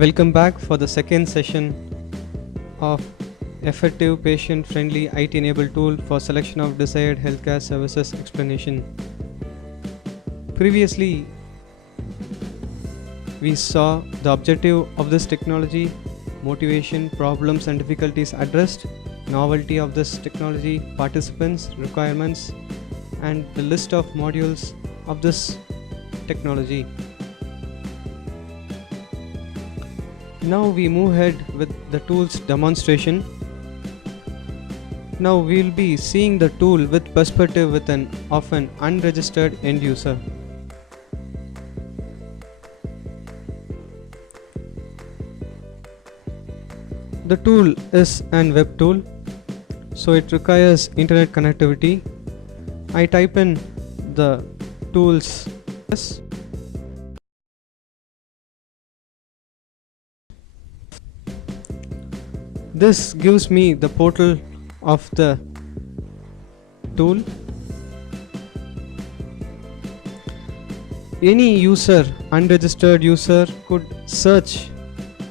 Welcome back for the second session of effective patient-friendly IT-enabled tool for selection of desired healthcare services explanation. Previously, we saw the objective of this technology, motivation, problems and difficulties addressed, novelty of this technology, participants, requirements, and the list of modules of this technology. Now we move ahead with the tool's demonstration. Now we will be seeing the tool with perspective of an unregistered end user. The tool is an web tool, so it requires internet connectivity. I type in the tool's address. This gives me the portal of the tool. Any user, unregistered user, could search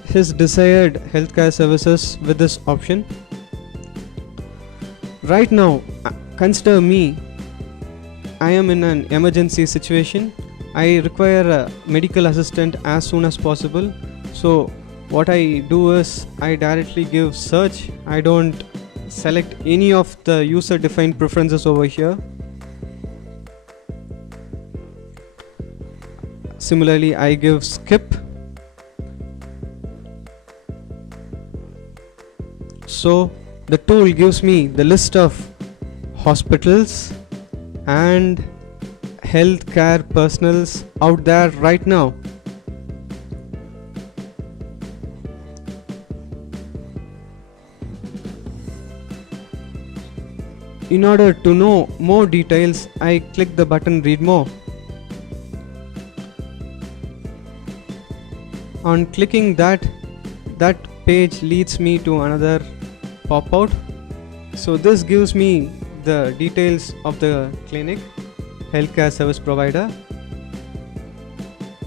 his desired healthcare services with this option. Right now, consider me. I am in an emergency situation. I require a medical assistant as soon as possible. So what I do is I directly give search. I don't select any of the user defined preferences over here. Similarly, I give skip. So the tool gives me the list of hospitals and healthcare personnels out there right now. In order to know more details, I click the button Read More. On clicking that page leads me to another pop-out. So this gives me the details of the clinic, healthcare service provider.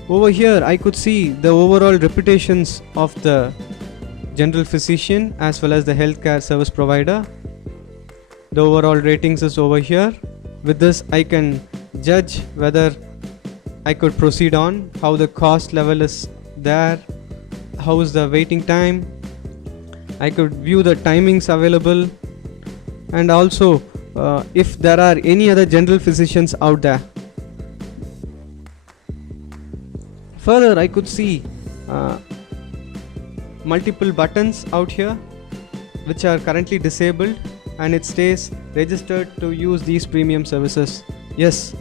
Over here I could see the overall reputations of the general physician as well as the healthcare service provider. The overall ratings is over here. With this I can judge whether I could proceed on, how the cost level is there, how is the waiting time. I could view the timings available, and also if there are any other general physicians out there. Further, I could see multiple buttons out here which are currently disabled, and it stays registered to use these premium services. Yes,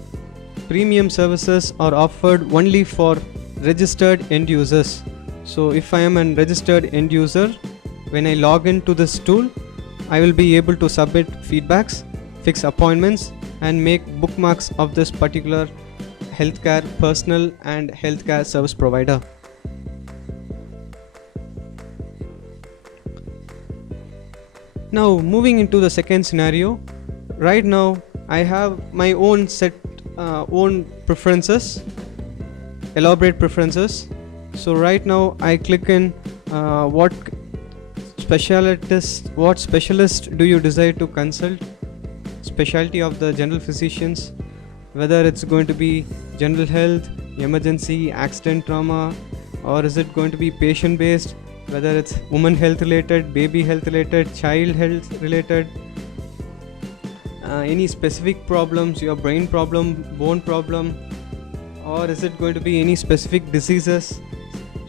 premium services are offered only for registered end users. So if I am a registered end user, when I log into this tool, I will be able to submit feedbacks, fix appointments, and make bookmarks of this particular healthcare personnel and healthcare service provider. Now moving into the second scenario. Right now I have my own own preferences, elaborate preferences. So right now I click in what specialist do you desire to consult, specialty of the general physicians, whether it's going to be general health, emergency, accident, trauma, or is it going to be patient based, whether it's woman health related, baby health related, child health related, any specific problems, your brain problem, bone problem, or is it going to be any specific diseases,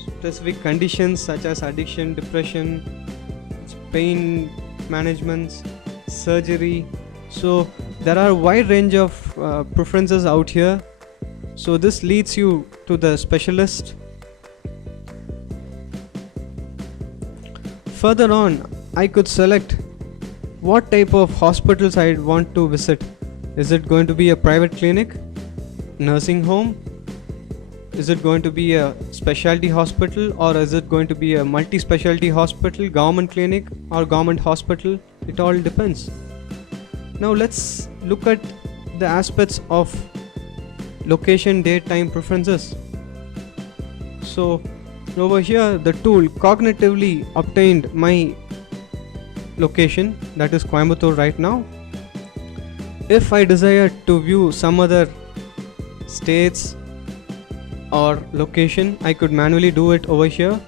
specific conditions such as addiction, depression, pain management, surgery. So there are a wide range of preferences out here. So this leads you to the specialist. Further on, I could select what type of hospitals I want to visit. Is it going to be a private clinic, nursing home? Is it going to be a specialty hospital, or is it going to be a multi-specialty hospital, government clinic or government hospital? It all depends. Now let's look at the aspects of location, date, time preferences. So Over here, the tool cognitively obtained my location, that is Coimbatore right now. If I desire to view some other states or location, I could manually do it over here.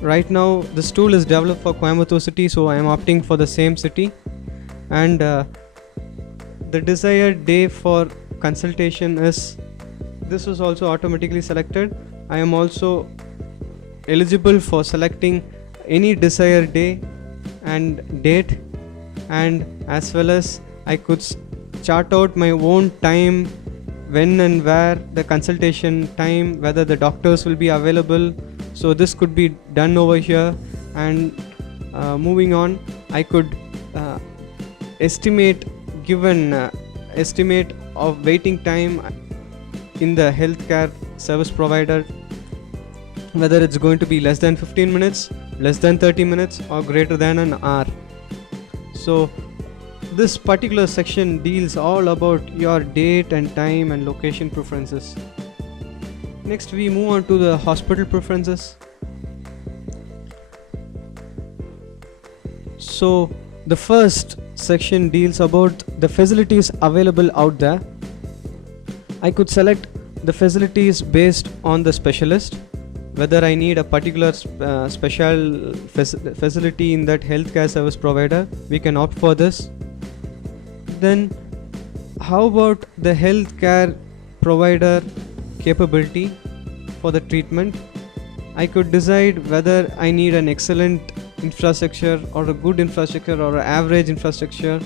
Right now this tool is developed for Coimbatore city, so I am opting for the same city. And the desired day for consultation is, this is also automatically selected. I am also eligible for selecting any desired day and date, and as well as I could chart out my own time, when and where the consultation time, whether the doctors will be available. So this could be done over here. And moving on, I could estimate of waiting time in the healthcare service provider, whether it's going to be less than 15 minutes, less than 30 minutes, or greater than an hour. So this particular section deals all about your date and time and location preferences. Next we move on to the hospital preferences. So the first section deals about the facilities available out there. I could select the facilities based on the specialist, whether I need a particular special facility in that healthcare service provider. We can opt for this. Then how about the healthcare provider capability for the treatment? I could decide whether I need an excellent infrastructure or a good infrastructure or an average infrastructure.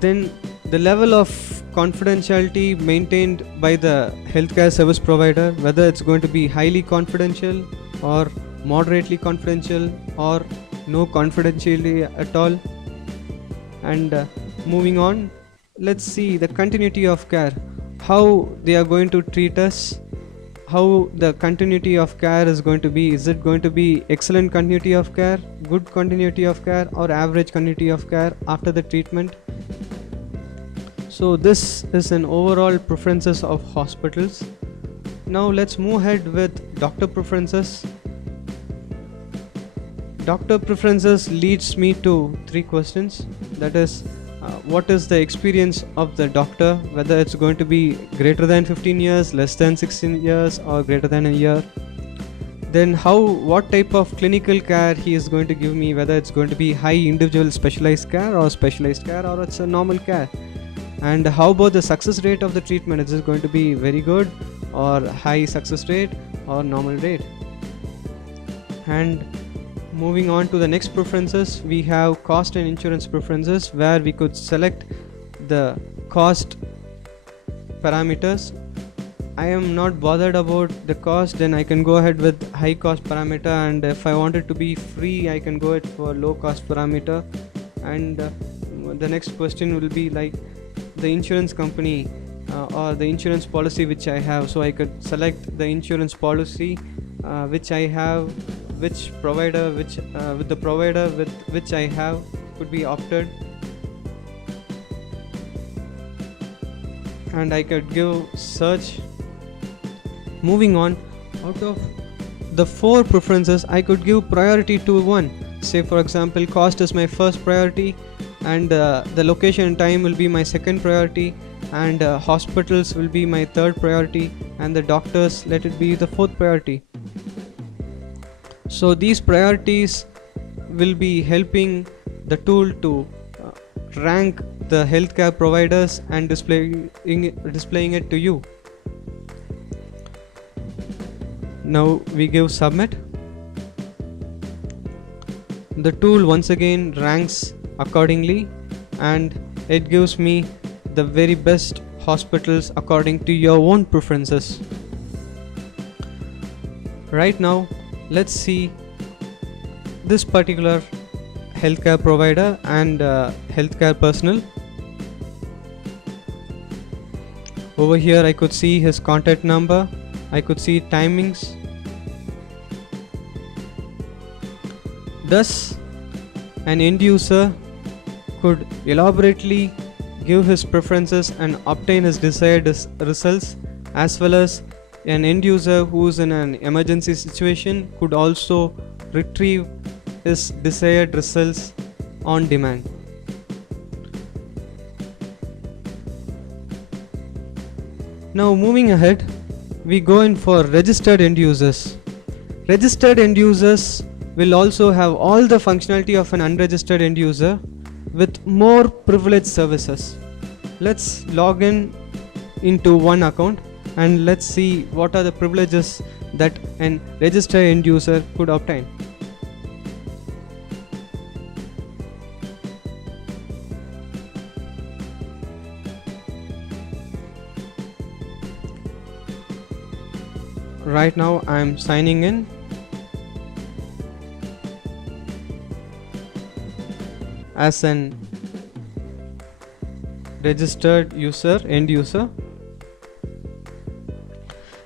Then the level of confidentiality maintained by the healthcare service provider, whether it's going to be highly confidential or moderately confidential or no confidentiality at all. And moving on, let's see the continuity of care, how they are going to treat us, how the continuity of care is going to be. Is it going to be excellent continuity of care, good continuity of care, or average continuity of care after the treatment? So this is an overall preferences of hospitals. Now let's move ahead with doctor preferences. Doctor preferences leads me to 3 questions. That is, what is the experience of the doctor, whether it's going to be greater than 15 years, less than 16 years, or greater than a year. Then what type of clinical care he is going to give me, whether it's going to be high individual specialized care or it's a normal care. And how about the success rate of the treatment? Is it going to be very good or high success rate or normal rate? And moving on to the next preferences, we have cost and insurance preferences, where we could select the cost parameters. I am not bothered about the cost, then I can go ahead with high cost parameter, and if I want it to be free, I can go ahead for low cost parameter. And the next question will be like the insurance company or the insurance policy which I have. So I could select the insurance policy which I have, which provider, with the provider with which I have could be opted, and I could give search. Moving on, out of the 4 preferences, I could give priority to one. Say for example, cost is my first priority, and the location and time will be my second priority, and hospitals will be my third priority, and the doctors, let it be the 4th priority. So these priorities will be helping the tool to rank the healthcare providers and displaying it to you. Now we give submit. The tool once again ranks accordingly, and it gives me the very best hospitals according to your own preferences. Right now, let's see this particular healthcare provider and healthcare personnel. Over here I could see his contact number, I could see timings. Thus, an end user could elaborately give his preferences and obtain his desired results, as well as An end user who's in an emergency situation could also retrieve his desired results on demand. Now moving ahead, we go in for registered end users. Registered end users will also have all the functionality of an unregistered end user with more privileged services. Let's log in into one account and let's see what are the privileges that an registered end user could obtain. Right now I am signing in. As an registered user, end user.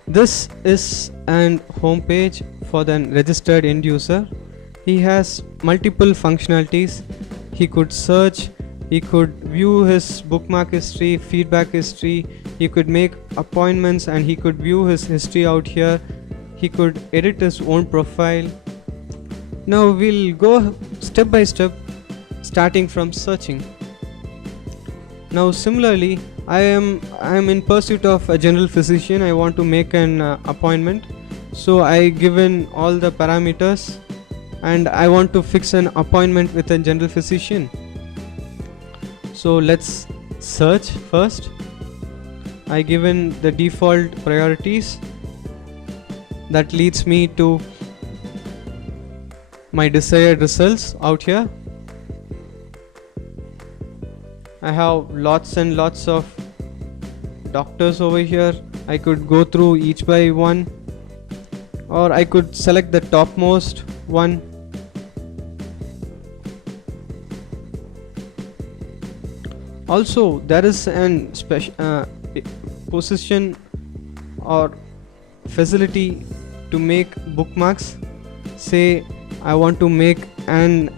This is an home page for the registered end user. He has multiple functionalities. He could search, he could view his bookmark history, feedback history, he could make appointments and he could view his history out here. He could edit his own profile. Now we'll go step by step, starting from searching. Now similarly, I am in pursuit of a general physician. I want to make an appointment, so I given all the parameters and I want to fix an appointment with a general physician. So let's search first. I given the default priorities. That leads me to my desired results out here. I have lots and lots of doctors over here. I could go through each by one, or I could select the topmost one. Also, there is an special position or facility to make bookmarks. Say I want to make an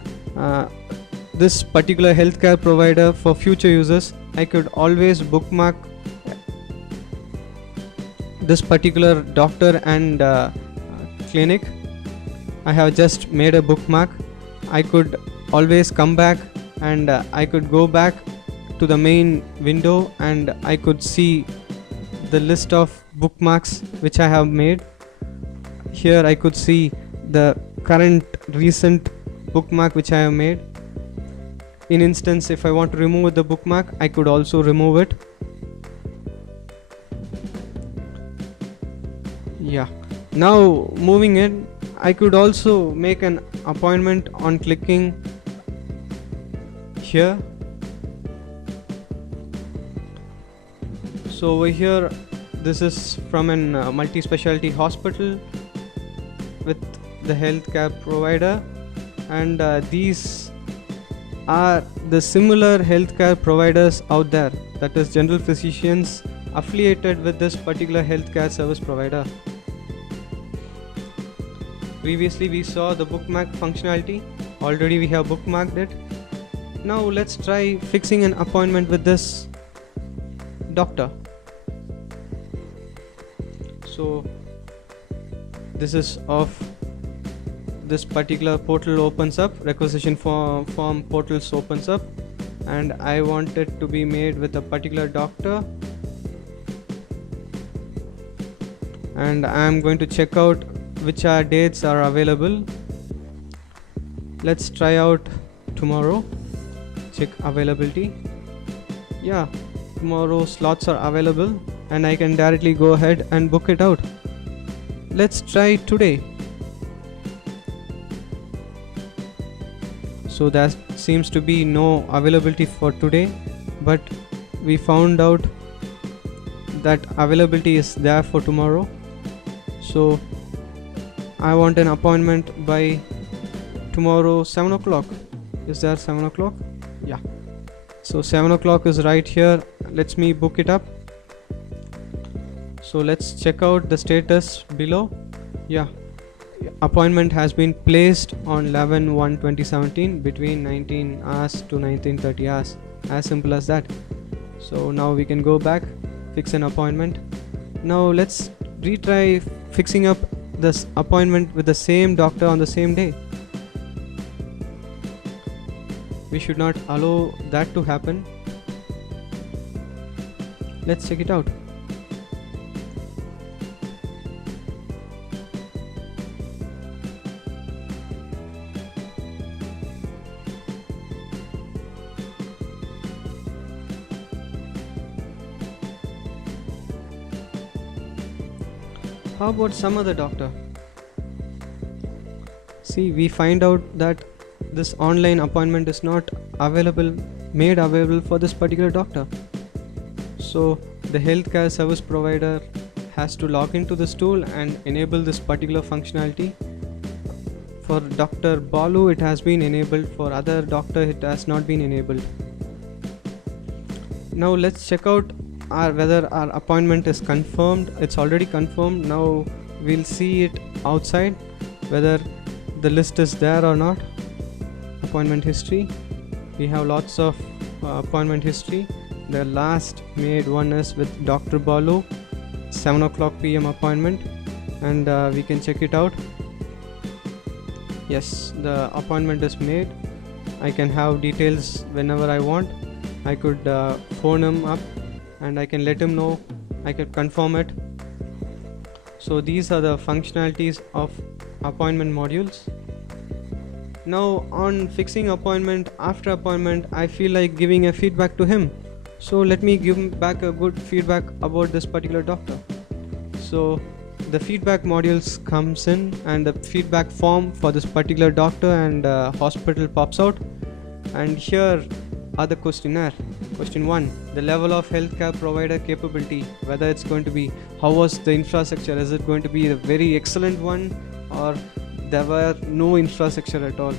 this particular healthcare provider for future users. I could always bookmark this particular doctor and clinic. I have just made a bookmark. I could always come back and I could go back to the main window and I could see the list of bookmarks which I have made. Here I could see the current recent bookmark which I have made. In instance, if I want to remove the bookmark, I could also remove it. Yeah. Now moving in, I could also make an appointment on clicking here. So over here, this is from an multi-specialty hospital with the healthcare provider, and these are the similar healthcare providers out there, that is general physicians affiliated with this particular healthcare service provider. Previously we saw the bookmark functionality. Already we have bookmarked it. Now let's try fixing an appointment with this doctor. So this is of this particular portal opens up, requisition form portals opens up, and I want it to be made with a particular doctor, and I am going to check out which dates are available. Let's try out tomorrow. Check availability. Yeah, tomorrow slots are available and I can directly go ahead and book it out. Let's try today. So there seems to be no availability for today, but we found out that availability is there for tomorrow. So I want an appointment by tomorrow 7 o'clock. Is there 7 o'clock? Yeah. So 7 o'clock is right here. Let's me book it up. So let's check out the status below. Yeah, appointment has been placed on 11/1/2017 between 19 hours to 19:30 hours. As simple as that. So now we can go back, fix an appointment. Now let's retry fixing up this appointment with the same doctor on the same day. We should not allow that to happen. Let's check it out. How about some other doctor? See, we find out that this online appointment is not made available for this particular doctor. So the healthcare service provider has to log into this tool and enable this particular functionality. For Dr. Balu it has been enabled, for other doctor it has not been enabled. Now let's check out whether our appointment is confirmed. It's already confirmed. Now we'll see it outside whether the list is there or not. Appointment history, we have lots of appointment history. The last made one is with Dr. Balu, 7 o'clock PM appointment, and we can check it out. Yes, the appointment is made. I can have details whenever I want. I could phone him up and I can let him know, I could confirm it. So these are the functionalities of appointment modules. Now on fixing appointment, after appointment, I feel like giving a feedback to him. So let me give him back a good feedback about this particular doctor. So the feedback modules comes in and the feedback form for this particular doctor and hospital pops out, and here are the questionnaire. Question 1, the level of healthcare provider capability, whether it's going to be, how was the infrastructure, is it going to be a very excellent one or there were no infrastructure at all.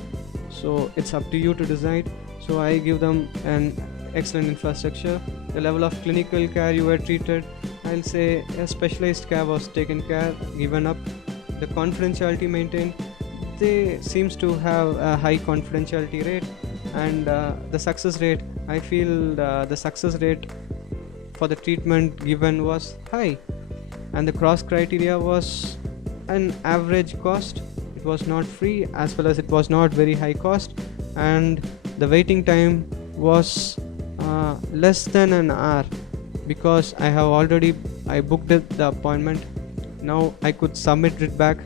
So it's up to you to decide. So I give them an excellent infrastructure. The level of clinical care you were treated, I'll say a specialized care was taken care, given up. The confidentiality maintained, they seems to have a high confidentiality rate. And the success rate, I feel the success rate for the treatment given was high, and the cross criteria was an average cost. It was not free as well as it was not very high cost, and the waiting time was less than an hour, because I booked the appointment. Now I could submit it back.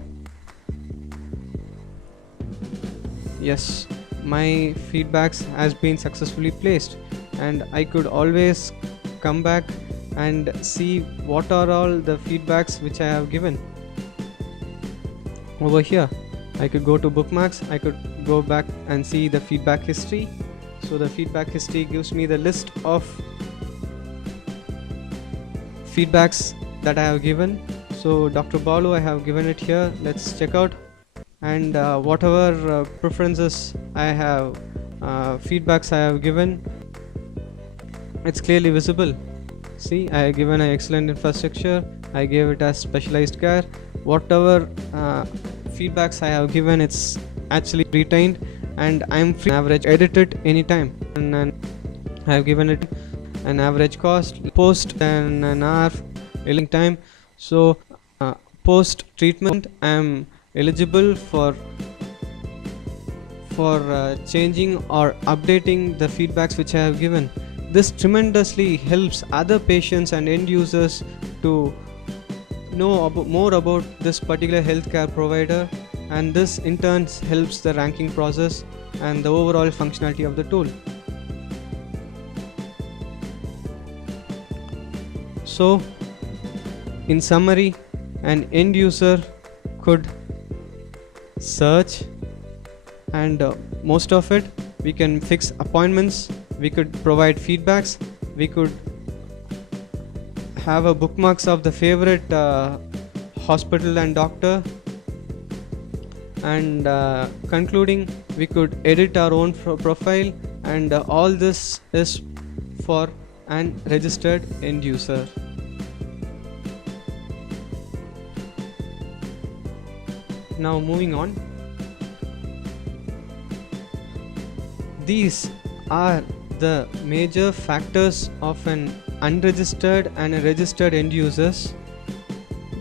Yes, my feedbacks has been successfully placed, and I could always come back and see what are all the feedbacks which I have given. Over here I could go to Bookmarks, I could go back and see the feedback history. So the feedback history gives me the list of feedbacks that I have given. So Dr. Balu, I have given it here. Let's check out, and whatever preferences I have, feedbacks I have given, it's clearly visible. See, I have given an excellent infrastructure, I gave it as specialized care. Whatever feedbacks I have given, it's actually retained, and I'm free average edit it anytime. And I have given it an average cost, post and an hour healing time. So post treatment I am eligible for changing or updating the feedbacks which I have given. This tremendously helps other patients and end users to know more about this particular healthcare provider, and this in turn helps the ranking process and the overall functionality of the tool. So in summary, an end user could search, and most of it we can fix appointments, we could provide feedbacks, we could have a bookmarks of the favorite hospital and doctor, and concluding, we could edit our own profile, and all this is for an registered end user. Now moving on, these are the major factors of an unregistered and a registered end users.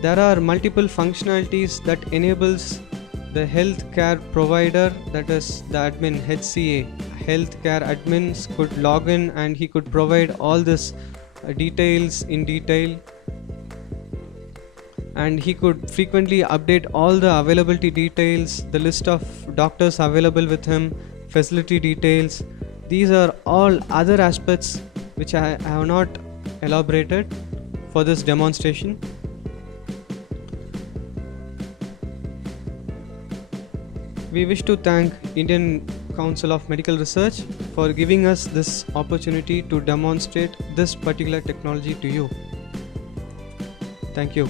There are multiple functionalities that enables the healthcare provider, that is the admin, HCA. Healthcare admins could log in and he could provide all this details in detail, and he could frequently update all the availability details, the list of doctors available with him, facility details. These are all other aspects which I have not elaborated for this demonstration. We wish to thank Indian Council of Medical Research for giving us this opportunity to demonstrate this particular technology to you. Thank you.